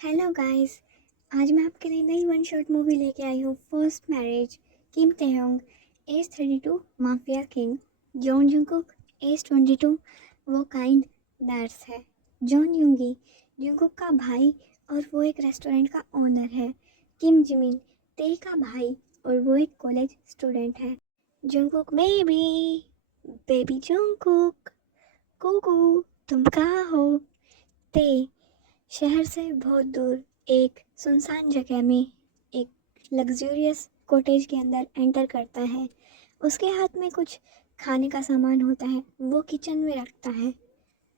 Hello guys. आज मैं आपके लिए नई वन शॉट मूवी लेके आई हूँ, first marriage. Kim Taehyung age 32, mafia king. Jeon Jungkook age 22, वो काइंड नर्स है। जॉन यूंगी जंगकुक का भाई और वो एक रेस्टोरेंट का ओनर है। किम जिमिन ते का भाई और वो एक कॉलेज स्टूडेंट है। जंगकुक बेबी, बेबी जंगकुक, कुकू, तुम कहाँ हो? ते शहर से बहुत दूर एक सुनसान जगह में एक लग्जूरियस कॉटेज के अंदर एंटर करता है। उसके हाथ में कुछ खाने का सामान होता है, वो किचन में रखता है।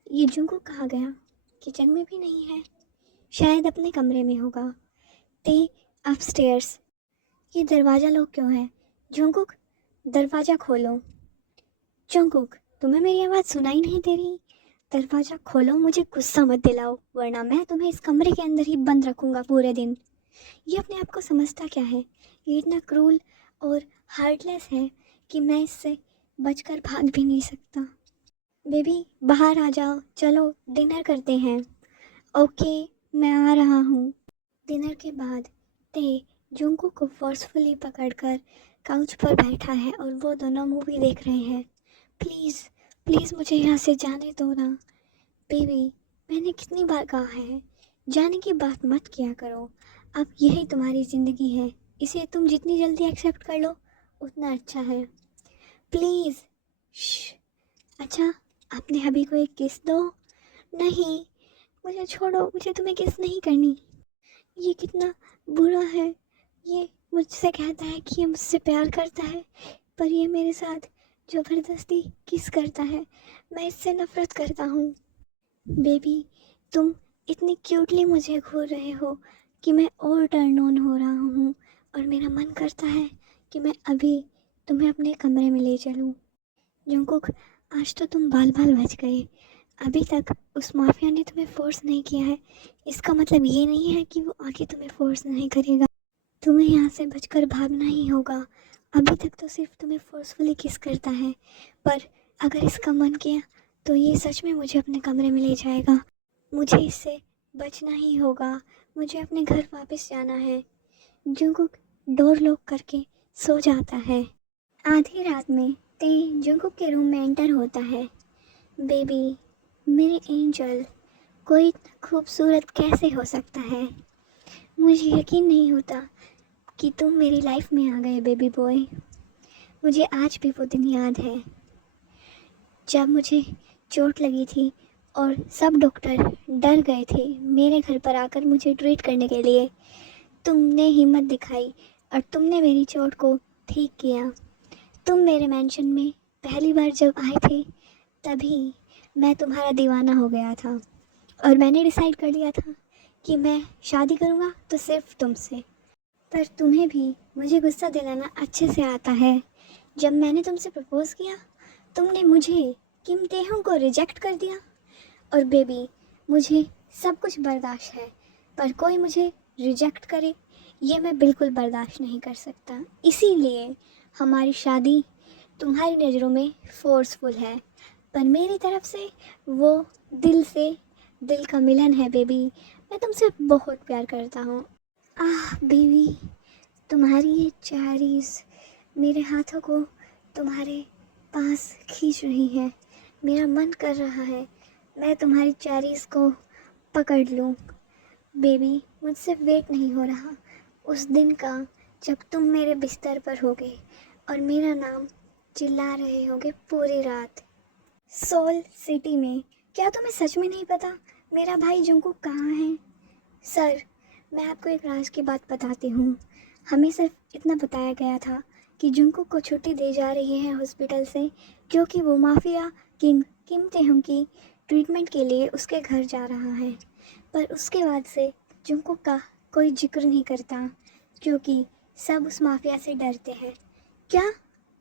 ये जुंको कहाँ गया? किचन में भी नहीं है, शायद अपने कमरे में होगा। ते अपस्टेयर्स। ये दरवाज़ा लॉक क्यों है? जुंकुक, दरवाज़ा खोलो। जुंकुक, तुम्हें मेरी आवाज़ सुनाई नहीं दे रही? दरवाज़ा खोलो, मुझे गुस्सा मत दिलाओ वरना मैं तुम्हें इस कमरे के अंदर ही बंद रखूंगा पूरे दिन। ये अपने आप को समझता क्या है? ये इतना क्रूल और हार्टलेस है कि मैं इससे बचकर भाग भी नहीं सकता। बेबी, बाहर आ जाओ, चलो डिनर करते हैं। ओके, मैं आ रहा हूँ। डिनर के बाद ते जुंकू को फोर्सफुली पकड़कर काउच पर बैठा है और वो दोनों मूवी देख रहे हैं। प्लीज़ प्लीज़ मुझे यहाँ से जाने दो ना। बेबी, मैंने कितनी बार कहा है जाने की बात मत किया करो। अब यही तुम्हारी ज़िंदगी है, इसे तुम जितनी जल्दी एक्सेप्ट कर लो उतना अच्छा है। प्लीज़। श्श। अच्छा, अपने हबी को एक किस दो। नहीं, मुझे छोड़ो, मुझे तुम्हें किस नहीं करनी। ये कितना बुरा है। ये मुझसे कहता है कि ये मुझसे प्यार करता है, पर ये मेरे साथ ज़बरदस्ती किस करता है। मैं इससे नफ़रत करता हूँ। बेबी, तुम इतनी क्यूटली मुझे घूर रहे हो कि मैं और टर्न ऑन हो रहा हूँ और मेरा मन करता है कि मैं अभी तुम्हें अपने कमरे में ले चलूँ। जंकुक, आज तो तुम बाल बाल बच गए। अभी तक उस माफिया ने तुम्हें फोर्स नहीं किया है, इसका मतलब ये नहीं है कि वो आगे तुम्हें फोर्स नहीं करेगा। तुम्हें यहाँ से बचकर भागना ही होगा। अभी तक तो सिर्फ तुम्हें फोर्सफुली किस करता है, पर अगर इसका मन किया तो ये सच में मुझे अपने कमरे में ले जाएगा। मुझे इससे बचना ही होगा। मुझे अपने घर वापस जाना है। जंकुक डोर लॉक करके सो जाता है। आधी रात में ते जंकुक के रूम में एंटर होता है। बेबी, मेरे एंजल, कोई इतना खूबसूरत कैसे हो सकता है? मुझे यकीन नहीं होता कि तुम मेरी लाइफ में आ गए बेबी बॉय। मुझे आज भी वो दिन याद है जब मुझे चोट लगी थी और सब डॉक्टर डर गए थे मेरे घर पर आकर मुझे ट्रीट करने के लिए। तुमने हिम्मत दिखाई और तुमने मेरी चोट को ठीक किया। तुम मेरे मेंशन में पहली बार जब आए थे तभी मैं तुम्हारा दीवाना हो गया था और मैंने डिसाइड कर लिया था कि मैं शादी करूँगा तो सिर्फ तुमसे। पर तुम्हें भी मुझे गुस्सा दिलाना अच्छे से आता है। जब मैंने तुमसे प्रपोज किया तुमने मुझे, किम तेहों को रिजेक्ट कर दिया। और बेबी, मुझे सब कुछ बर्दाश्त है, पर कोई मुझे रिजेक्ट करे ये मैं बिल्कुल बर्दाश्त नहीं कर सकता। इसीलिए हमारी शादी तुम्हारी नज़रों में फोर्सफुल है, पर मेरी तरफ से वो दिल से दिल का मिलन है। बेबी, मैं तुमसे बहुत प्यार करता हूँ। आह बेबी, तुम्हारी ये चेहरीज मेरे हाथों को तुम्हारे पास खींच रही है। मेरा मन कर रहा है मैं तुम्हारी चेहरीज को पकड़ लूँ। बेबी, मुझसे वेट नहीं हो रहा उस दिन का जब तुम मेरे बिस्तर पर होगे और मेरा नाम चिल्ला रहे होगे पूरी रात। सोल सिटी में। क्या तुम्हें सच में नहीं पता मेरा भाई जुंकू कहाँ है? सर, मैं आपको एक राज की बात बताती हूँ। हमें सिर्फ इतना बताया गया था कि जुंकू को छुट्टी दी जा रही है हॉस्पिटल से क्योंकि वो माफिया किंग किम तेहुंग की ट्रीटमेंट के लिए उसके घर जा रहा है। पर उसके बाद से जुंकू का कोई जिक्र नहीं करता क्योंकि सब उस माफिया से डरते हैं। क्या?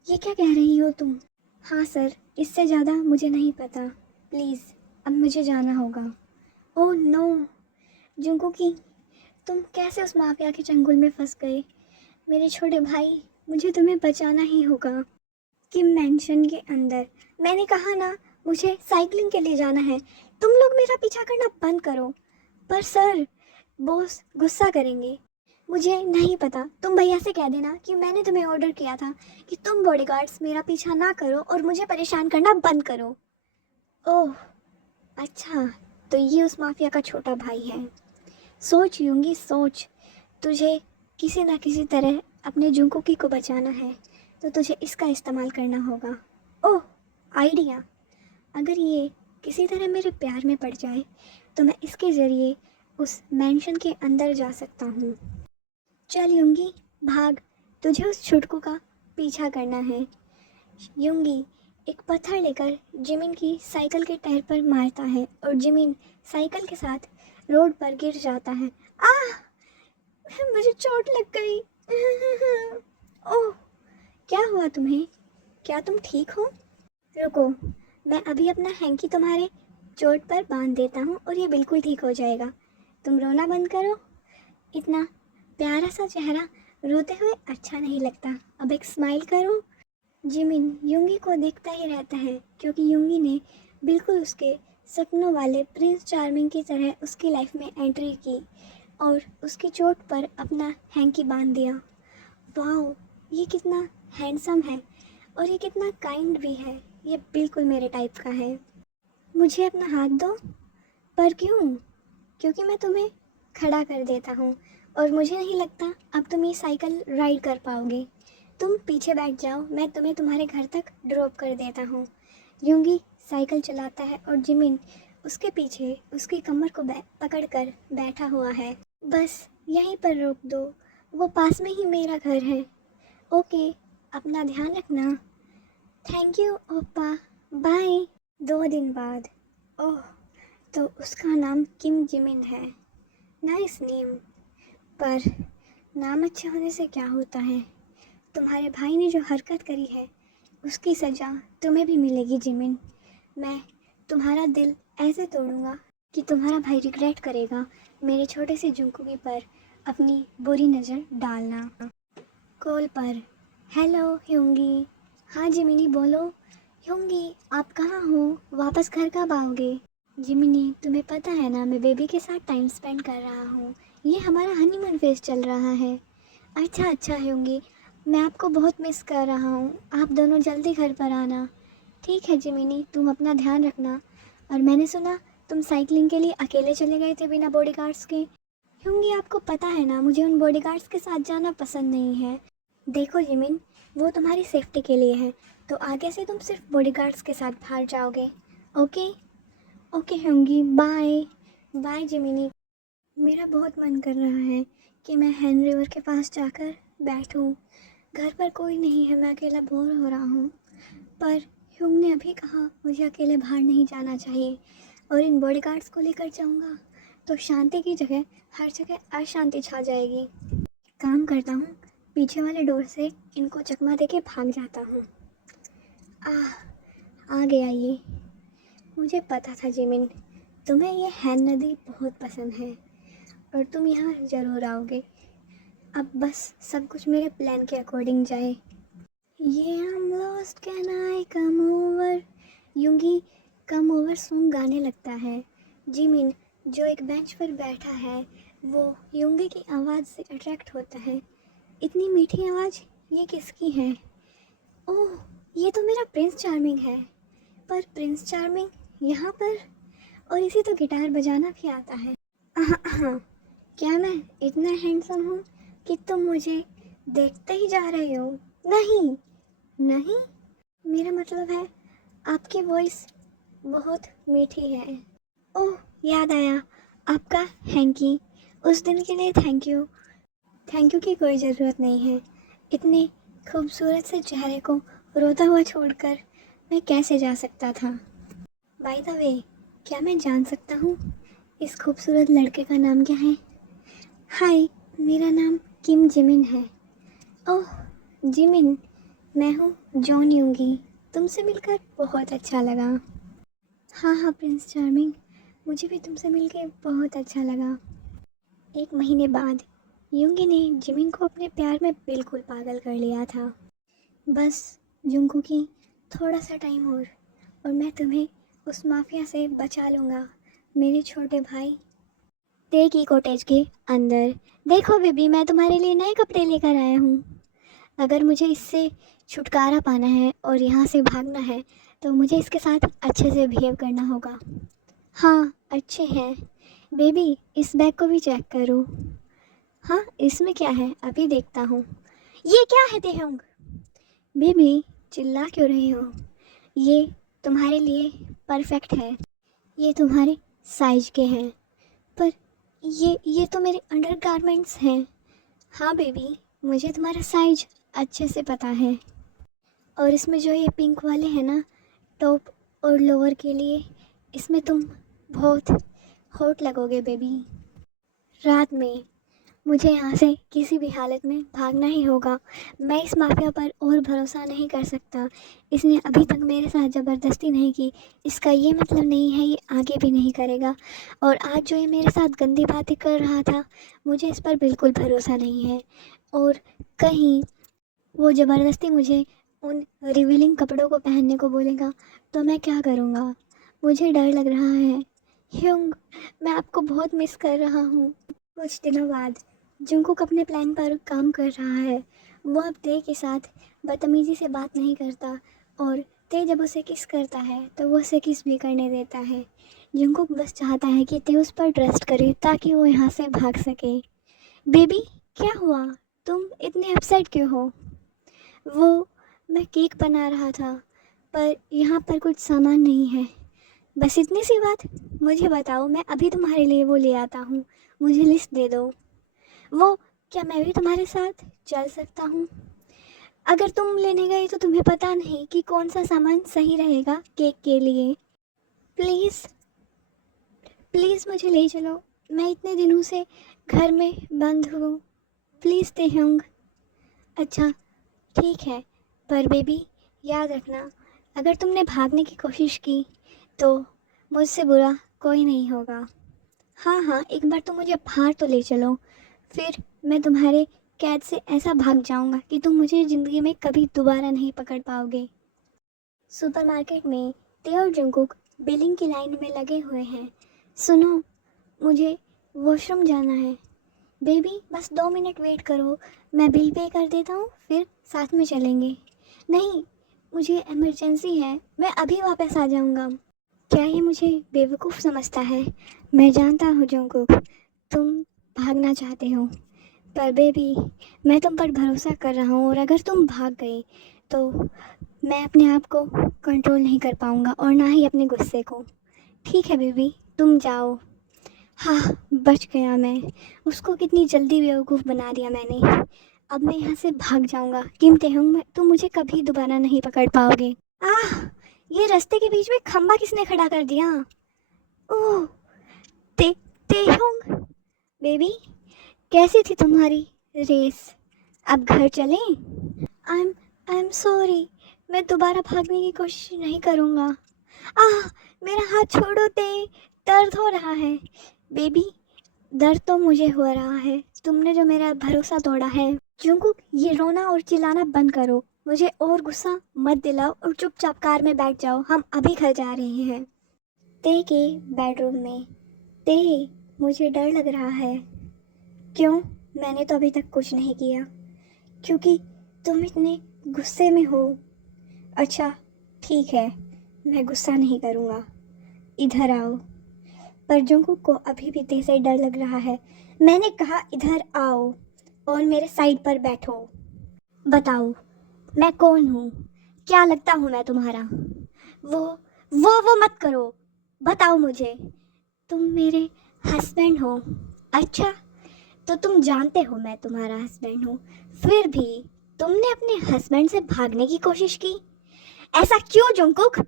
ये क्या कह रही हो तुम? हाँ सर, इससे ज़्यादा मुझे नहीं पता। प्लीज़, अब मुझे जाना होगा। ओह नो जुंकुकी, तुम कैसे उस माफिया के चंगुल में फंस गए? मेरे छोटे भाई, मुझे तुम्हें बचाना ही होगा। किम मेंशन के अंदर। मैंने कहा ना, मुझे साइकिलिंग के लिए जाना है। तुम लोग मेरा पीछा करना बंद करो। पर सर, बॉस गुस्सा करेंगे। मुझे नहीं पता, तुम भैया से कह देना कि मैंने तुम्हें ऑर्डर किया था कि तुम बॉडीगार्ड्स मेरा पीछा ना करो और मुझे परेशान करना बंद करो। ओह अच्छा, तो ये उस माफिया का छोटा भाई है। सोच यूंगी सोच, तुझे किसी ना किसी तरह अपने जुंकोकी को बचाना है तो तुझे इसका इस्तेमाल करना होगा। ओह आइडिया, अगर ये किसी तरह मेरे प्यार में पड़ जाए तो मैं इसके ज़रिए उस मैंशन के अंदर जा सकता हूँ। चल यूंगी भाग, तुझे उस छुटकू का पीछा करना है। यूंगी एक पत्थर लेकर जिमिन की साइकिल के टायर पर मारता है और जिमिन साइकिल के साथ रोड पर गिर जाता है। आह, मुझे चोट लग गई। ओह, क्या हुआ तुम्हें? क्या तुम ठीक हो? रुको, मैं अभी अपना हैंकी तुम्हारे चोट पर बांध देता हूँ और ये बिल्कुल ठीक हो जाएगा। तुम रोना बंद करो। इतना प्यारा सा चेहरा रोते हुए अच्छा नहीं लगता। अब एक स्माइल करो। जिमिन यूंगी को देखता ही रहता है क्योंकि यूंगी ने बिल्कुल उसके सपनों वाले प्रिंस चार्मिंग की तरह उसकी लाइफ में एंट्री की और उसकी चोट पर अपना हैंकी बांध दिया। वाओ, ये कितना हैंडसम है और ये कितना काइंड भी है। ये बिल्कुल मेरे टाइप का है। मुझे अपना हाथ दो। पर क्यों? क्योंकि मैं तुम्हें खड़ा कर देता हूँ और मुझे नहीं लगता अब तुम ये साइकिल राइड कर पाओगे। तुम पीछे बैठ जाओ, मैं तुम्हें तुम्हारे घर तक ड्रॉप कर देता हूँ। यूंगी साइकिल चलाता है और जिमिन उसके पीछे उसकी कमर को पकड़ कर बैठा हुआ है। बस यहीं पर रोक दो, वो पास में ही मेरा घर है। ओके, अपना ध्यान रखना। Thank you ओप्पा, bye. 2 दिन बाद। ओह, तो उसका नाम किम जिमिन है। Nice name. पर नाम अच्छे होने से क्या होता है? तुम्हारे भाई ने जो हरकत करी है उसकी सज़ा तुम्हें भी मिलेगी जिमिन। मैं तुम्हारा दिल ऐसे तोड़ूंगा कि तुम्हारा भाई रिग्रेट करेगा मेरे छोटे से जुंकुगी पर अपनी बुरी नज़र डालना। कॉल पर। हेलो ह्यूंगी। हाँ जिमिनी बोलो। ह्यूंगी आप कहाँ हो? वापस घर कब आओगे? जिमिनी तुम्हें पता है ना, मैं बेबी के साथ टाइम स्पेंड कर रहा हूँ। ये हमारा हनीमून फेज चल रहा है। अच्छा अच्छा ह्यूंगी, मैं आपको बहुत मिस कर रहा हूँ। आप दोनों जल्दी घर पर आना। ठीक है जिमिनी, तुम अपना ध्यान रखना। और मैंने सुना तुम साइकिलिंग के लिए अकेले चले गए थे बिना बॉडीगार्ड्स के। क्योंकि आपको पता है ना, मुझे उन बॉडीगार्ड्स के साथ जाना पसंद नहीं है। देखो जिमिन, वो तुम्हारी सेफ्टी के लिए है, तो आगे से तुम सिर्फ बॉडीगार्ड्स के साथ बाहर जाओगे। ओके? ओके होंगी, बाय। Bye Jiminie. मेरा बहुत मन कर रहा है कि मैं हैन रिवर के पास जाकर बैठूं। घर पर कोई नहीं है, मैं अकेला बोर हो रहा हूँ। पर ह्यूम ने अभी कहा मुझे अकेले बाहर नहीं जाना चाहिए और इन बॉडीगार्ड्स को लेकर जाऊँगा तो शांति की जगह हर जगह अशांति छा जाएगी। काम करता हूँ, पीछे वाले डोर से इनको चकमा देके भाग जाता हूँ। आ गया ये। मुझे पता था जिमिन, तुम्हें ये हैन नदी बहुत पसंद है और तुम यहाँ ज़रूर आओगे। अब बस सब कुछ मेरे प्लान के अकॉर्डिंग जाए। ये I'm lost, can I come over? Yoongi come over song गाने लगता है। जिमिन जो एक बेंच पर बैठा है वो यूंगी की आवाज़ से अट्रैक्ट होता है। इतनी मीठी आवाज़, ये किसकी है? ओह, ये तो मेरा प्रिंस चार्मिंग है। पर प्रिंस चार्मिंग यहाँ पर, और इसे तो गिटार बजाना भी आता है। क्या मैं इतना हैंडसम हूँ कि तुम मुझे देखते ही जा रहे हो? नहीं नहीं, मेरा मतलब है आपकी वॉइस बहुत मीठी है। ओह याद आया, आपका हैंकी। उस दिन के लिए थैंक यू। थैंक यू की कोई ज़रूरत नहीं है। इतने खूबसूरत से चेहरे को रोता हुआ छोड़कर मैं कैसे जा सकता था? बाय द वे, क्या मैं जान सकता हूँ इस खूबसूरत लड़के का नाम क्या है? हाय, मेरा नाम किम जिमिन है। ओह जिमिन, मैं हूँ जॉन यूंगी। तुमसे मिलकर बहुत अच्छा लगा। हाँ हाँ प्रिंस चार्मिंग, मुझे भी तुमसे मिलकर बहुत अच्छा लगा। 1 महीने बाद यूंगी ने जिमिन को अपने प्यार में बिल्कुल पागल कर लिया था। बस जुंकुकी, थोड़ा सा टाइम और मैं तुम्हें उस माफिया से बचा लूँगा, मेरे छोटे भाई। ते की कॉटेज के अंदर। देखो बेबी, मैं तुम्हारे लिए नए कपड़े लेकर आया हूँ। अगर मुझे इससे छुटकारा पाना है और यहाँ से भागना है तो मुझे इसके साथ अच्छे से बिहेव करना होगा। हाँ, अच्छे हैं। बेबी, इस बैग को भी चेक करो। हाँ, इसमें क्या है, अभी देखता हूँ। ये क्या है तेहंग? बेबी, चिल्ला क्यों रही हो? ये तुम्हारे लिए परफेक्ट है। ये तुम्हारे साइज के हैं। पर ये तो मेरे अंडरगारमेंट्स हैं। हाँ बेबी, मुझे तुम्हारा साइज अच्छे से पता है। और इसमें जो ये पिंक वाले हैं ना, टॉप और लोअर के लिए, इसमें तुम बहुत हॉट लगोगे बेबी। रात में मुझे यहाँ से किसी भी हालत में भागना ही होगा। मैं इस माफिया पर और भरोसा नहीं कर सकता। इसने अभी तक मेरे साथ ज़बरदस्ती नहीं की। इसका ये मतलब नहीं है ये आगे भी नहीं करेगा। और आज जो ये मेरे साथ गंदी बातें कर रहा था, मुझे इस पर बिल्कुल भरोसा नहीं है। और कहीं वो ज़बरदस्ती मुझे उन रिवीलिंग कपड़ों को पहनने को बोलेगा तो मैं क्या करूँगा? मुझे डर लग रहा है। ह्यूंग, मैं आपको बहुत मिस कर रहा हूँ। कुछ दिनों बाद जंगकुक अपने प्लान पर काम कर रहा है। वो अब ते के साथ बदतमीज़ी से बात नहीं करता और ते जब उसे किस करता है तो वो उसे किस भी करने देता है। जंगकुक बस चाहता है कि ते उस पर ट्रस्ट करे ताकि वो यहाँ से भाग सके। बेबी, क्या हुआ? तुम इतने अपसेट क्यों हो? वो मैं केक बना रहा था पर यहाँ पर कुछ सामान नहीं है। बस इतनी सी बात? मुझे बताओ, मैं अभी तुम्हारे लिए वो ले आता हूँ। मुझे लिस्ट दे दो। वो, क्या मैं भी तुम्हारे साथ चल सकता हूँ? अगर तुम लेने गए तो तुम्हें पता नहीं कि कौन सा सामान सही रहेगा केक के लिए। प्लीज़ प्लीज़ मुझे ले चलो। मैं इतने दिनों से घर में बंद हूँ। प्लीज़ तेहंग। अच्छा, ठीक है, पर बेबी याद रखना, अगर तुमने भागने की कोशिश की तो मुझसे बुरा कोई नहीं होगा। हाँ हाँ, एक बार तुम मुझे बाहर तो ले चलो, फिर मैं तुम्हारे कैद से ऐसा भाग जाऊंगा कि तुम मुझे ज़िंदगी में कभी दोबारा नहीं पकड़ पाओगे। सुपरमार्केट में ते और जंगकुक बिलिंग की लाइन में लगे हुए हैं। सुनो, मुझे वॉशरूम जाना है। बेबी, बस 2 मिनट वेट करो, मैं बिल पे कर देता हूँ, फिर साथ में चलेंगे। नहीं, मुझे इमरजेंसी है, मैं अभी वापस आ जाऊँगा। क्या ये मुझे बेवकूफ़ समझता है? मैं जानता हूँ जंगकुक, तुम भागना चाहते हो, पर बेबी मैं तुम पर भरोसा कर रहा हूँ और अगर तुम भाग गए तो मैं अपने आप को कंट्रोल नहीं कर पाऊँगा और ना ही अपने गुस्से को। ठीक है बेबी, तुम जाओ। हाँ, बच गया मैं। उसको कितनी जल्दी बेवकूफ़ बना दिया मैंने। अब मैं यहाँ से भाग जाऊँगा। कीमते हूँ मैं, तुम मुझे कभी दोबारा नहीं पकड़ पाओगे। आह, ये रास्ते के बीच में खंबा किसने खड़ा कर दिया? ओह, ते तेहोंग। बेबी, कैसी थी तुम्हारी रेस? अब घर चलें? आई एम सॉरी, मैं दोबारा भागने की कोशिश नहीं करूँगा। आह, मेरा हाथ छोड़ो ते, दर्द हो रहा है। बेबी, दर्द तो मुझे हो रहा है, तुमने जो मेरा भरोसा तोड़ा है। जंगकुक, ये रोना और चिल्लाना बंद करो, मुझे और गुस्सा मत दिलाओ और चुपचाप कार में बैठ जाओ, हम अभी घर जा रहे हैं। ते के बेडरूम में। ते, मुझे डर लग रहा है। क्यों? मैंने तो अभी तक कुछ नहीं किया। क्योंकि तुम इतने गुस्से में हो। अच्छा, ठीक है, मैं गुस्सा नहीं करूँगा। इधर आओ। पर जंगकुक को अभी भी ते से डर लग रहा है। मैंने कहा इधर आओ और मेरे साइड पर बैठो। बताओ, मैं कौन हूँ? क्या लगता हूँ मैं तुम्हारा? वो वो मत करो। बताओ मुझे, तुम मेरे हस्बैंड हो। अच्छा, तो तुम जानते हो मैं तुम्हारा हस्बैंड हूँ, फिर भी तुमने अपने हस्बैंड से भागने की कोशिश की। ऐसा क्यों Jungkook?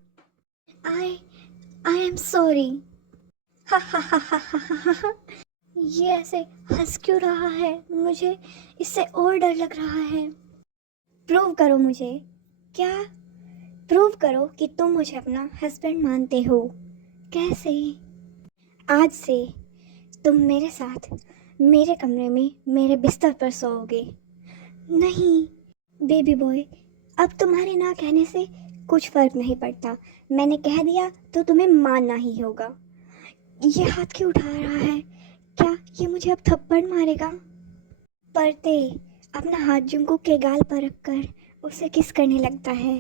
I I am sorry. हा हा हा हा हा हा हा। ये ऐसे हंस क्यों रहा है? मुझे इससे और डर लग रहा है। प्रूव करो मुझे। क्या? प्रूव करो कि तुम मुझे अपना हस्बैंड मानते हो। कैसे? आज से तुम मेरे साथ मेरे कमरे में मेरे बिस्तर पर सोओगे। नहीं बेबी बॉय, अब तुम्हारे ना कहने से कुछ फर्क नहीं पड़ता। मैंने कह दिया तो तुम्हें मानना ही होगा। ये हाथ क्यों उठा रहा है? क्या ये मुझे अब थप्पड़ मारेगा? पर ते अपना हाथ जुंगकुक के गाल पर रखकर उसे किस करने लगता है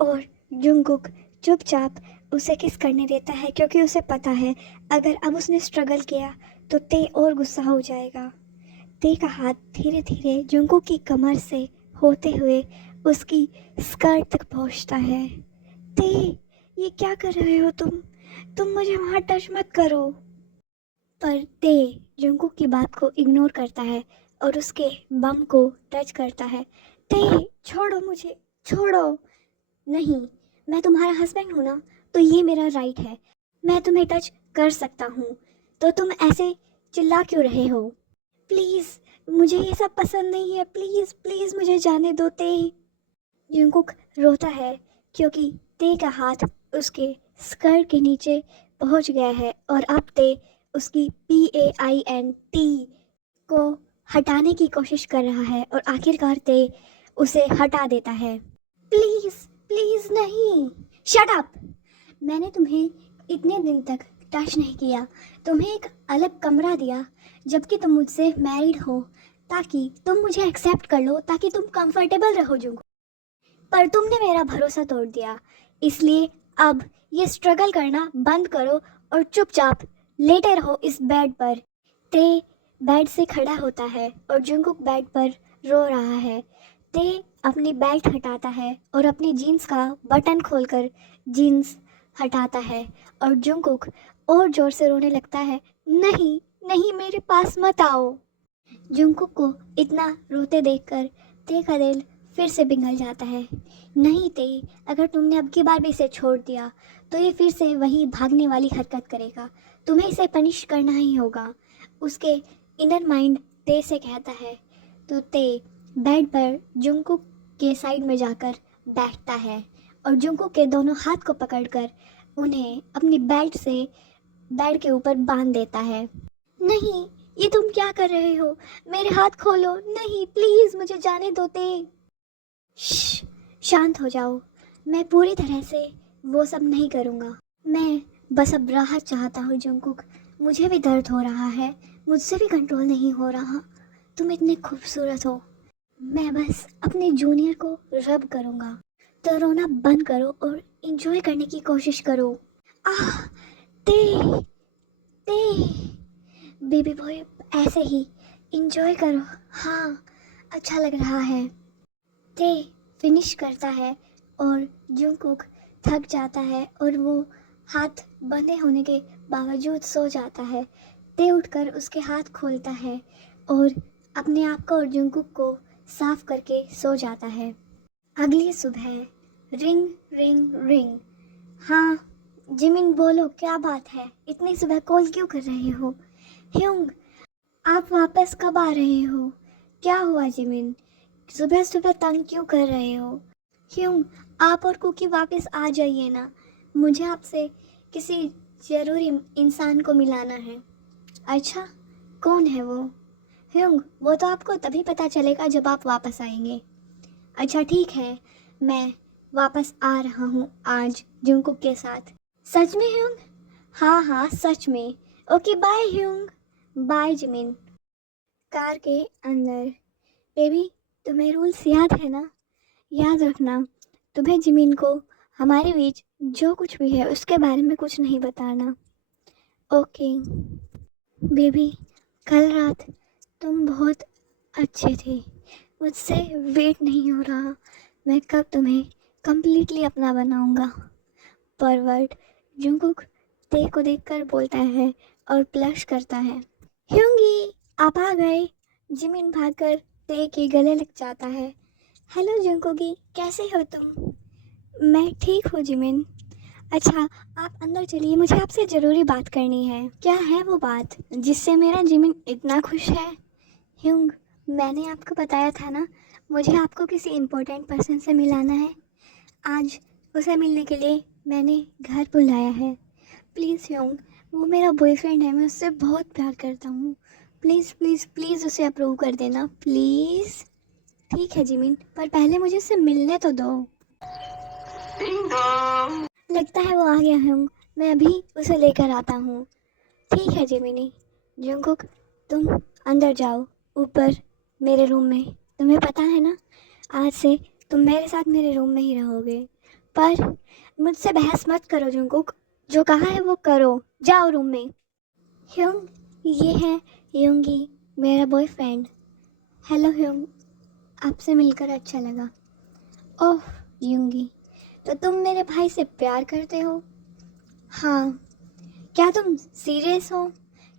और जुंगकुक चुपचाप उसे किस करने देता है, क्योंकि उसे पता है अगर अब उसने स्ट्रगल किया तो ते और गुस्सा हो जाएगा। ते का हाथ धीरे धीरे जुंगकुक की कमर से होते हुए उसकी स्कर्ट तक पहुंचता है। ते, ये क्या कर रहे हो तुम मुझे वहां टच मत करो। पर ते जुंगकुक की बात को इग्नोर करता है और उसके बम को टच करता है। ते, छोड़ो मुझे, छोड़ो। नहीं, मैं तुम्हारा हस्बैंड हूं ना, तो ये मेरा राइट है, मैं तुम्हें टच कर सकता हूँ, तो तुम ऐसे चिल्ला क्यों रहे हो? प्लीज, मुझे ये सब पसंद नहीं है, प्लीज प्लीज मुझे जाने दो ते। जुंगकुक रोता है क्योंकि ते का हाथ उसके स्कर्ट के नीचे पहुंच गया है और अब ते उसकी PAINT को हटाने की कोशिश कर रहा है और आखिरकार ते उसे हटा देता है। प्लीज प्लीज नहीं, शट अप। मैंने तुम्हें इतने दिन तक टच नहीं किया, तुम्हें एक अलग कमरा दिया जबकि तुम मुझसे मैरिड हो, ताकि तुम मुझे एक्सेप्ट कर लो, ताकि तुम कंफर्टेबल रहो जुंगकुक। पर तुमने मेरा भरोसा तोड़ दिया, इसलिए अब ये स्ट्रगल करना बंद करो और चुपचाप लेटे रहो इस बेड पर। ते बेड से खड़ा होता है और जुंगकुक बेड पर रो रहा है। ते अपनी बेल्ट हटाता है और अपनी जीन्स का बटन खोलकर जीन्स हटाता है और जुंगकुक और जोर से रोने लगता है। नहीं नहीं, मेरे पास मत आओ। जुंगकुक को इतना रोते देखकर ते का दिल फिर से पिघल जाता है। नहीं ते, अगर तुमने अब की बार भी इसे छोड़ दिया तो ये फिर से वही भागने वाली हरकत करेगा, तुम्हें इसे पनिश करना ही होगा, उसके इनर माइंड ते से कहता है। तो ते बेड पर जुंगकुक के साइड में जाकर बैठता है और जुंगकुक के दोनों हाथ को पकड़कर उन्हें अपनी बेल्ट से बेड के ऊपर बांध देता है। नहीं, ये तुम क्या कर रहे हो? मेरे हाथ खोलो, नहीं प्लीज मुझे जाने दो ते। श्श, शांत हो जाओ, मैं पूरी तरह से वो सब नहीं करूँगा, मैं बस अब राहत चाहता हूँ जुंगकुक, मुझे भी दर्द हो रहा है, मुझसे भी कंट्रोल नहीं हो रहा, तुम इतने खूबसूरत हो, मैं बस अपने जूनियर को रब करूँगा, तो रोना बंद करो और इंजॉय करने की कोशिश करो। आह, ते ते, बेबी बॉय ऐसे ही इंजॉय करो, हाँ अच्छा लग रहा है। ते फिनिश करता है और जुंगकुक थक जाता है और वो हाथ बंधे होने के बावजूद सो जाता है। ते उठकर उसके हाथ खोलता है और अपने आप को और जुंगकुक को साफ करके सो जाता है। अगली सुबह रिंग रिंग रिंग। हाँ जिमिन, बोलो क्या बात है, इतनी सुबह कॉल क्यों कर रहे हो? ह्यूंग, आप वापस कब आ रहे हो? क्या हुआ जिमिन, सुबह सुबह तंग क्यों कर रहे हो? क्यों, आप और कुकी वापस आ जाइए ना, मुझे आपसे किसी ज़रूरी इंसान को मिलाना है। अच्छा, कौन है वो? ह्यूंग, वो तो आपको तभी पता चलेगा जब आप वापस आएंगे। अच्छा ठीक है, मैं वापस आ रहा हूँ आज जुंगकुक के साथ। सच में ह्यूंग? हाँ हाँ सच में। Okay bye hyung. Bye Jimin. Car के अंदर। बेबी, तुम्हें रूल्स याद है ना? याद रखना, तुम्हें जिमिन को हमारे बीच जो कुछ भी है उसके बारे में कुछ नहीं बताना। ओके बेबी, कल रात तुम बहुत अच्छे थे, मुझसे वेट नहीं हो रहा, मैं कब तुम्हें कंप्लीटली अपना बनाऊंगा। परवर्ड जुंगकुक ते को देखकर बोलता है और ब्लश करता है। ह्यूंगी, आप आ गए। जिमिन भागकर ते के गले लग जाता है। हेलो जुंगकुकी, कैसे हो तुम? मैं ठीक हूँ जिमिन। अच्छा, आप अंदर चलिए, मुझे आपसे ज़रूरी बात करनी है। क्या है वो बात जिससे मेरा जिमिन इतना खुश है? ह्यूंग, मैंने आपको बताया था ना, मुझे आपको किसी इम्पोर्टेंट पर्सन से मिलाना है। आज उसे मिलने के लिए मैंने घर बुलाया है। प्लीज़ ह्यूंग, वो मेरा बॉयफ्रेंड है, मैं उससे बहुत प्यार करता हूँ, प्लीज़ प्लीज़ प्लीज़ उसे अप्रूव कर देना प्लीज़। ठीक है जिमिन, पर पहले मुझे उससे मिलने तो दो। लगता है वो आ गया हूँ, मैं अभी उसे लेकर आता हूँ। ठीक है जिमिनी, जंगकुक, तुम अंदर जाओ, ऊपर मेरे रूम में। तुम्हें पता है ना, आज से तुम मेरे साथ मेरे रूम में ही रहोगे। पर मुझसे बहस मत करो जंगकुक, जो कहा है वो करो, जाओ रूम में। ह्योंग, ये है यूंगी, मेरा बॉयफ्रेंड। हेलो ह्योंग, आपसे मिलकर अच्छा लगा। ओह यूंगी, तो तुम मेरे भाई से प्यार करते हो? हाँ। क्या तुम सीरियस हो?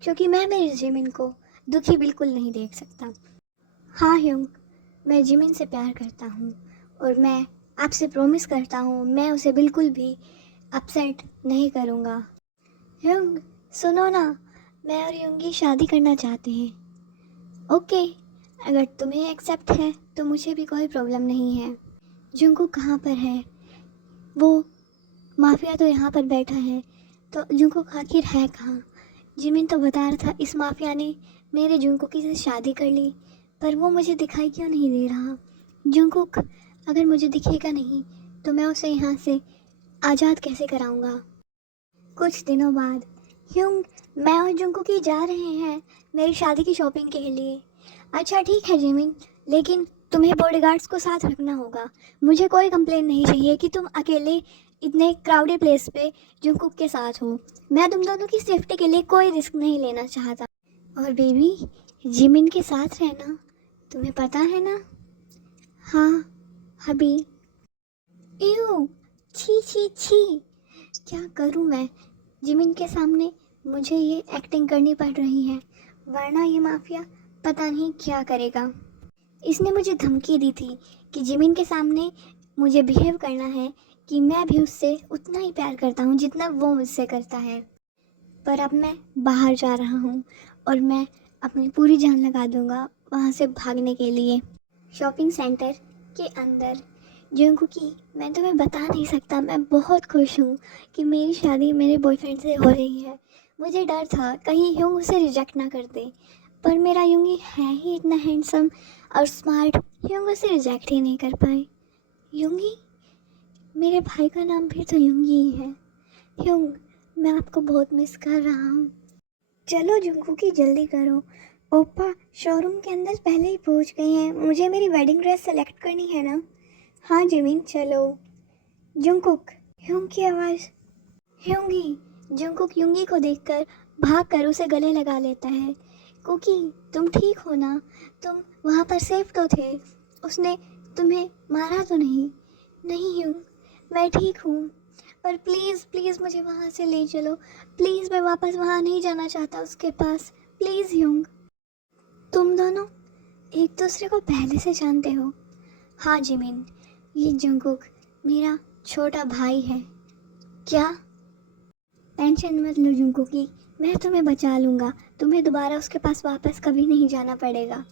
क्योंकि मैं मेरे जिमिन को दुखी बिल्कुल नहीं देख सकता। हाँ ह्योंग, मैं जिमिन से प्यार करता हूँ और मैं आपसे प्रॉमिस करता हूँ मैं उसे बिल्कुल भी अपसेट नहीं करूँगा। ह्योंग, सुनो ना, मैं और यूंगी शादी करना चाहते हैं। ओके, अगर तुम्हें एक्सेप्ट है तो मुझे भी कोई प्रॉब्लम नहीं है। जुंगकुक कहाँ पर है? वो माफिया तो यहाँ पर बैठा है, तो जुंगकुक आखिर है कहाँ? जिमिन तो बता रहा था इस माफिया ने मेरे जुंगकुक से शादी कर ली, पर वो मुझे दिखाई क्यों नहीं दे रहा? जुंगकुक अगर मुझे दिखेगा नहीं तो मैं उसे यहाँ से आज़ाद कैसे कराऊंगा? कुछ दिनों बाद ह्यूंग, मैं और जुंगकुक जा रहे हैं मेरी शादी की शॉपिंग के लिए। अच्छा ठीक है जिमिन, लेकिन तुम्हें बॉडीगार्ड्स को साथ रखना होगा। मुझे कोई कंप्लेन नहीं चाहिए कि तुम अकेले इतने क्राउडेड प्लेस पे जुंगकुक के साथ हो। मैं तुम दोनों की सेफ्टी के लिए कोई रिस्क नहीं लेना चाहता। और बेबी, जिमिन के साथ रहना, तुम्हें पता है ना? हाँ हबी। यू, छी छी छी, क्या करूँ मैं? जिमिन के सामने मुझे ये एक्टिंग करनी पड़ रही है, वरना ये माफिया पता नहीं क्या करेगा। इसने मुझे धमकी दी थी कि जिमिन के सामने मुझे बिहेव करना है कि मैं भी उससे उतना ही प्यार करता हूँ जितना वो मुझसे करता है। पर अब मैं बाहर जा रहा हूँ और मैं अपनी पूरी जान लगा दूँगा वहाँ से भागने के लिए। शॉपिंग सेंटर के अंदर जंगकुकी, मैं तुम्हें बता नहीं सकता, मैं बहुत खुश हूँ कि मेरी शादी मेरे बॉयफ्रेंड से हो रही है। मुझे डर था कहीं यूंग उसे रिजेक्ट ना कर दे, पर मेरा यूंगी है ही इतना हैंडसम और स्मार्ट, यूंग उसे रिजेक्ट ही नहीं कर पाए। यूंगी, मेरे भाई का नाम भी तो यूंगी ही है। यूंग, मैं आपको बहुत मिस कर रहा हूँ। चलो जंगकुकी जल्दी करो, ओप्पा शोरूम के अंदर पहले ही पहुँच गए हैं, मुझे मेरी वेडिंग ड्रेस सेलेक्ट करनी है ना। हाँ जिमिन चलो। जंगकुक, ह्योंग की आवाज़। ह्योंगी, जंगकुक यूंगी को देखकर भाग कर उसे गले लगा लेता है। कुकी, तुम ठीक हो ना? तुम वहाँ पर सेफ तो थे? उसने तुम्हें मारा तो नहीं? नहीं ह्योंग, मैं ठीक हूँ, पर प्लीज़ प्लीज़ मुझे वहाँ से ले चलो। प्लीज़, मैं वापस वहाँ नहीं जाना चाहता उसके पास। Please Hyeong. तुम दोनों एक दूसरे को पहले से जानते हो? हाँ जिमिन, ये जंगकुक मेरा छोटा भाई है। क्या? टेंशन मत लो जंगकुकी, मैं तुम्हें बचा लूँगा, तुम्हें दोबारा उसके पास वापस कभी नहीं जाना पड़ेगा।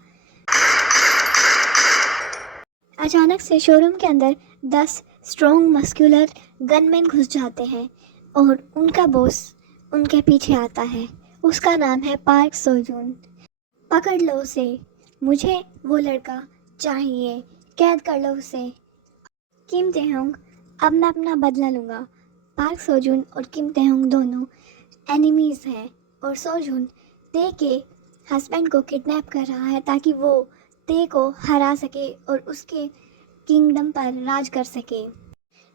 अचानक से शोरूम के अंदर 10 स्ट्रॉन्ग मस्कुलर गनमैन घुस जाते हैं और उनका बॉस उनके पीछे आता है। उसका नाम है पार्क सोजून। पकड़ लो उसे, मुझे वो लड़का चाहिए, कैद कर लो उसे। किम तेहोंग, अब मैं अपना बदला लूँगा। पार्क सोजून और किम तेहोंग दोनों एनिमीज़ हैं और सोजून ते के हस्बैंड को किडनैप कर रहा है ताकि वो ते को हरा सके और उसके किंगडम पर राज कर सके।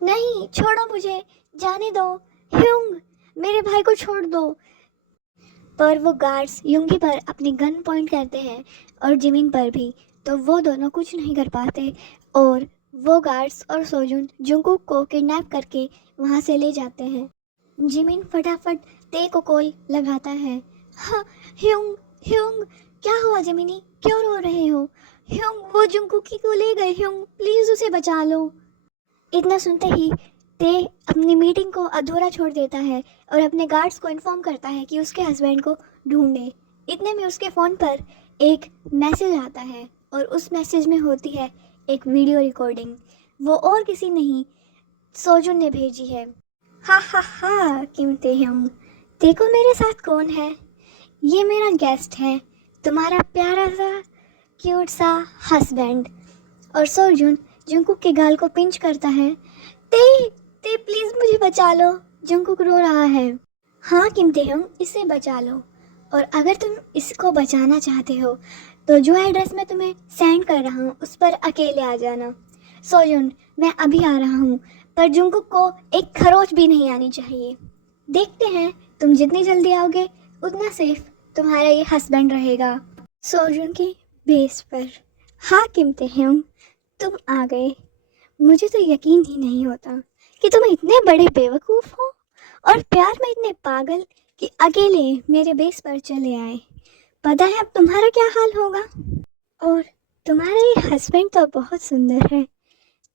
नहीं, छोड़ो मुझे, जाने दो। ह्योंग, मेरे भाई को छोड़ दो। पर वो गार्ड्स युंगी पर अपनी गन पॉइंट करते हैं और जिमिन पर भी, तो वो दोनों कुछ नहीं कर पाते और वो गार्ड्स और सोजुन जुंगकुक को किडनैप करके वहाँ से ले जाते हैं। जिमिन फटाफट ते को कॉल लगाता है। हाँ ह्योंग, ह्योंग, क्या हुआ जिमिनी, क्यों रो रहे हो? ह्योंग, वो जुंगकुकी को ले गए, ह्योंग प्लीज़ उसे बचा लो। इतना सुनते ही ते अपनी मीटिंग को अधूरा छोड़ देता है और अपने गार्ड्स को इन्फॉर्म करता है कि उसके हस्बैंड को ढूंढे। इतने में उसके फ़ोन पर एक मैसेज आता है और उस मैसेज में होती है एक वीडियो रिकॉर्डिंग। वो और किसी नहीं, सोजुन ने भेजी है। हा हा हा किम तेह्योंग, देखो मेरे साथ कौन है? ये मेरा गेस्ट है, तुम्हारा प्यारा सा क्यूट सा हस्बैंड। और सोजुन जंगकुक के गाल को पिंच करता है। ते ते प्लीज मुझे बचा लो, जंगकुक रो रहा है। हाँ किम तेह्योंग, इसे बचा लो। और अगर तुम इसको बचाना चाहते हो तो जो एड्रेस मैं तुम्हें सेंड कर रहा हूँ उस पर अकेले आ जाना। सोजुन, मैं अभी आ रहा हूँ, पर जुंगकुक को एक खरोच भी नहीं आनी चाहिए। देखते हैं, तुम जितनी जल्दी आओगे उतना सेफ तुम्हारा ये हस्बैंड रहेगा। सोजुन की बेस पर। हाँ किम ताehyung, तुम आ गए। मुझे तो यकीन ही नहीं होता कि तुम इतने बड़े बेवकूफ़ हो और प्यार में इतने पागल कि अकेले मेरे बेस पर चले आए। पता है अब तुम्हारा क्या हाल होगा। और तुम्हारा ये हस्बैंड तो बहुत सुंदर है।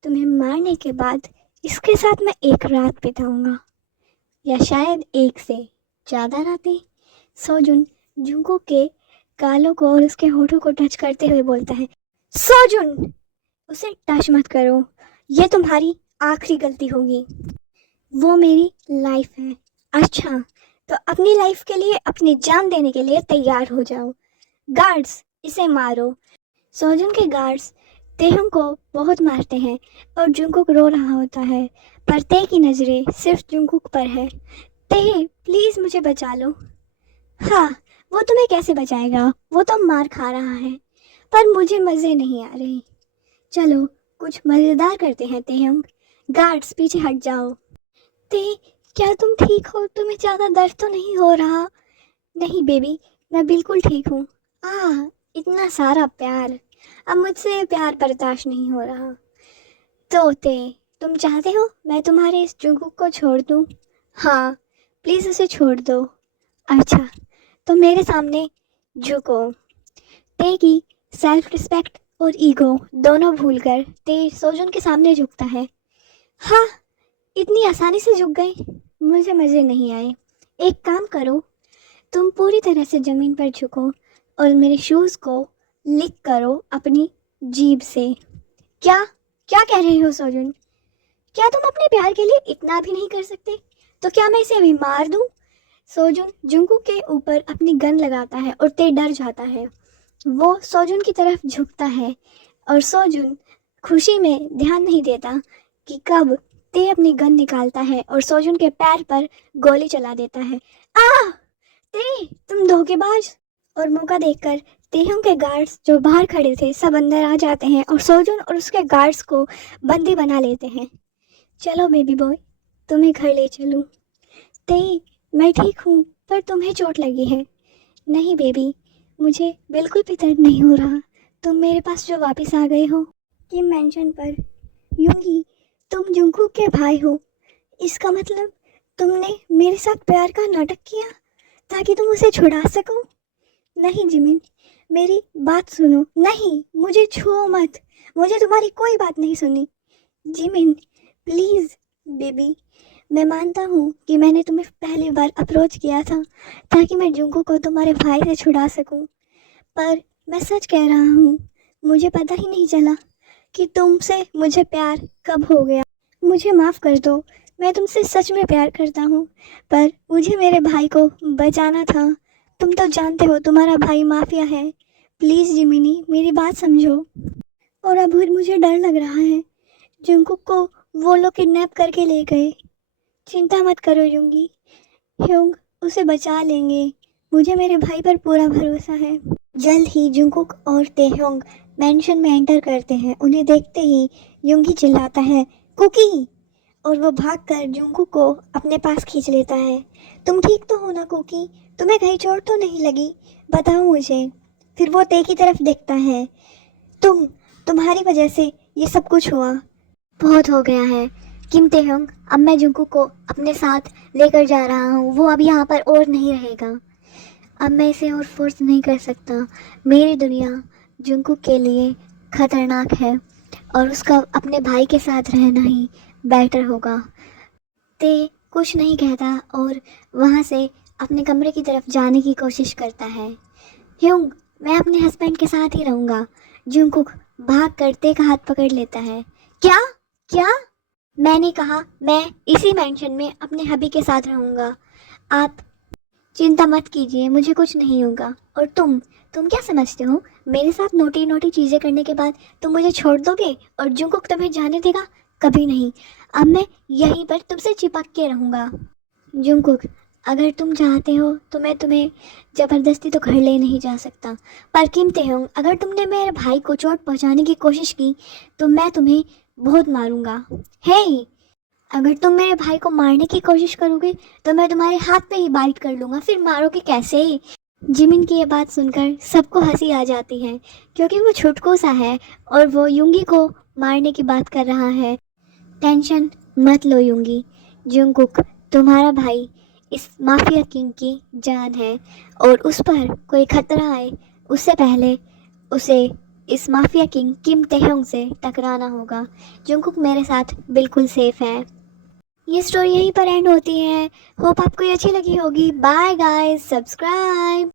तुम्हें मारने के बाद इसके साथ मैं एक रात बिताऊंगा, या शायद एक से ज़्यादा रातें। सोजुन जुंगकुक के गालों को और उसके होठों को टच करते हुए बोलता है, सोजुन, उसे टच मत करो, ये तुम्हारी आखिरी गलती होगी। वो मेरी लाइफ है। अच्छा, तो अपनी लाइफ के लिए अपनी जान देने के लिए तैयार हो जाओ। गार्ड्स, इसे मारो। सोजन के गार्ड्स तेहुंग को बहुत मारते हैं और जुंगकुक रो रहा होता है, पर ते की नज़रें सिर्फ जुंगकुक पर है। ते, प्लीज़ मुझे बचा लो। हाँ, वो तुम्हें कैसे बचाएगा, वो तो मार खा रहा है, पर मुझे मज़े नहीं आ रहे। चलो कुछ मज़ेदार करते हैं तेहुंग। गार्ड्स, पीछे हट जाओ। ते, क्या तुम ठीक हो? तुम्हें ज़्यादा दर्द तो नहीं हो रहा? नहीं बेबी, मैं बिल्कुल ठीक हूँ। इतना सारा प्यार, अब मुझसे प्यार बर्दाश्त नहीं हो रहा। तो ते, तुम चाहते हो मैं तुम्हारे इस जुंगकुक को छोड़ दूँ? हाँ, प्लीज़ उसे छोड़ दो। अच्छा, तो मेरे सामने झुको। ते की सेल्फ रिस्पेक्ट और ईगो दोनों भूलकर ते सोजुन के सामने झुकता है। हाँ, इतनी आसानी से झुक गई, मुझे मज़े नहीं आए। एक काम करो, तुम पूरी तरह से ज़मीन पर झुको और मेरे शूज़ को लिक करो अपनी जीभ से। क्या क्या कह रही हो सोजुन? क्या तुम अपने प्यार के लिए इतना भी नहीं कर सकते? तो क्या मैं इसे अभी मार दूं? सोजुन जुंगकुक के ऊपर अपनी गन लगाता है और ते डर जाता है। वो सोजुन की तरफ झुकता है और सोजुन खुशी में ध्यान नहीं देता कि कब ते अपनी गन निकालता है और सोजुन के पैर पर गोली चला देता है। आ! ते, तुम धोखेबाज! और मौका देखकर तेहुं के गार्ड्स जो बाहर खड़े थे सब अंदर आ जाते हैं और सोजुन और उसके गार्ड्स को बंदी बना लेते हैं। चलो बेबी बॉय, तुम्हें घर ले चलूं। ते, मैं ठीक हूँ, पर तुम्हें चोट लगी है। नहीं बेबी, मुझे बिल्कुल भी दर्द नहीं हो रहा। तुम मेरे पास जो वापस आ गए हो किम मेंशन पर। यूंगी, तुम जुंगकुक के भाई हो, इसका मतलब तुमने मेरे साथ प्यार का नाटक किया ताकि तुम उसे छुड़ा सको। नहीं जिमिन, मेरी बात सुनो। नहीं, मुझे छुओ मत, मुझे तुम्हारी कोई बात नहीं सुनी। Jimin please. बेबी, मैं मानता हूँ कि मैंने तुम्हें पहली बार अप्रोच किया था ताकि मैं जुंगू को तुम्हारे भाई से छुड़ा सकूं, पर मैं सच कह रहा हूँ, मुझे पता ही नहीं चला कि तुमसे मुझे प्यार कब हो गया। मुझे माफ़ कर दो, मैं तुमसे सच में प्यार करता हूँ, पर मुझे मेरे भाई को बचाना था। तुम तो जानते हो तुम्हारा भाई माफिया है। प्लीज़ जिमिनी, मेरी बात समझो। और अब मुझे डर लग रहा है, जुंगकुक को वो लोग किडनैप करके ले गए। चिंता मत करो युंगी, ह्योंग उसे बचा लेंगे। मुझे मेरे भाई पर पूरा भरोसा है। जल्द ही जुंगकुक और तेह्योंग मेंशन में एंटर करते हैं। उन्हें देखते ही युंगी चिल्लाता है, कुकी! और वो भागकर जुंगकुक को अपने पास खींच लेता है। तुम ठीक तो हो ना कुकी? तुम्हें कहीं चोट तो नहीं लगी? बताओ मुझे। फिर वो ते की तरफ देखता है। तुम्हारी वजह से ये सब कुछ हुआ। बहुत हो गया है किम ताehyung, अब मैं जुंगकुक को अपने साथ लेकर जा रहा हूँ। वो अब यहाँ पर और नहीं रहेगा। अब मैं इसे और फोर्स नहीं कर सकता। मेरी दुनिया जुंगकुक के लिए खतरनाक है और उसका अपने भाई के साथ रहना ही बेटर होगा। ते कुछ नहीं कहता और वहाँ से अपने कमरे की तरफ जाने की कोशिश करता है। ह्योंग, मैं अपने हस्बैंड के साथ ही रहूँगा। जुंगकुक भाग कर ते का हाथ पकड़ लेता है। क्या क्या? मैंने कहा मैं इसी मेंशन में अपने हबी के साथ रहूँगा। आप चिंता मत कीजिए, मुझे कुछ नहीं होगा। और तुम क्या समझते हो, मेरे साथ नोटी नोटी चीज़ें करने के बाद तुम मुझे छोड़ दोगे और जुंगकुक तुम्हें जाने देगा? कभी नहीं। अब मैं यहीं पर तुमसे चिपक के रहूँगा। जुंगकुक, अगर तुम चाहते हो तो मैं तुम्हें ज़बरदस्ती तो घर ले नहीं जा सकता, पर किम तेहोंग, अगर तुमने मेरे भाई को चोट पहुंचाने की कोशिश की तो मैं तुम्हें बहुत मारूंगा। हे, अगर तुम मेरे भाई को मारने की कोशिश करोगे तो मैं तुम्हारे हाथ पे ही बाइट कर लूँगा, फिर मारोगे कैसे? जिमिन की ये बात सुनकर सबको हंसी आ जाती है, क्योंकि वो छुटकू सा है और वो युंगी को मारने की बात कर रहा है। टेंशन मत लो युंगी, जंगकुक तुम्हारा भाई इस माफिया किंग की जान है, और उस पर कोई खतरा आए उससे पहले उसे इस माफिया किंग किम तेहोंग से टकराना होगा। जंगकुक मेरे साथ बिल्कुल सेफ है। ये स्टोरी यहीं पर एंड होती है। होप आपको ये अच्छी लगी होगी। Bye guys, subscribe.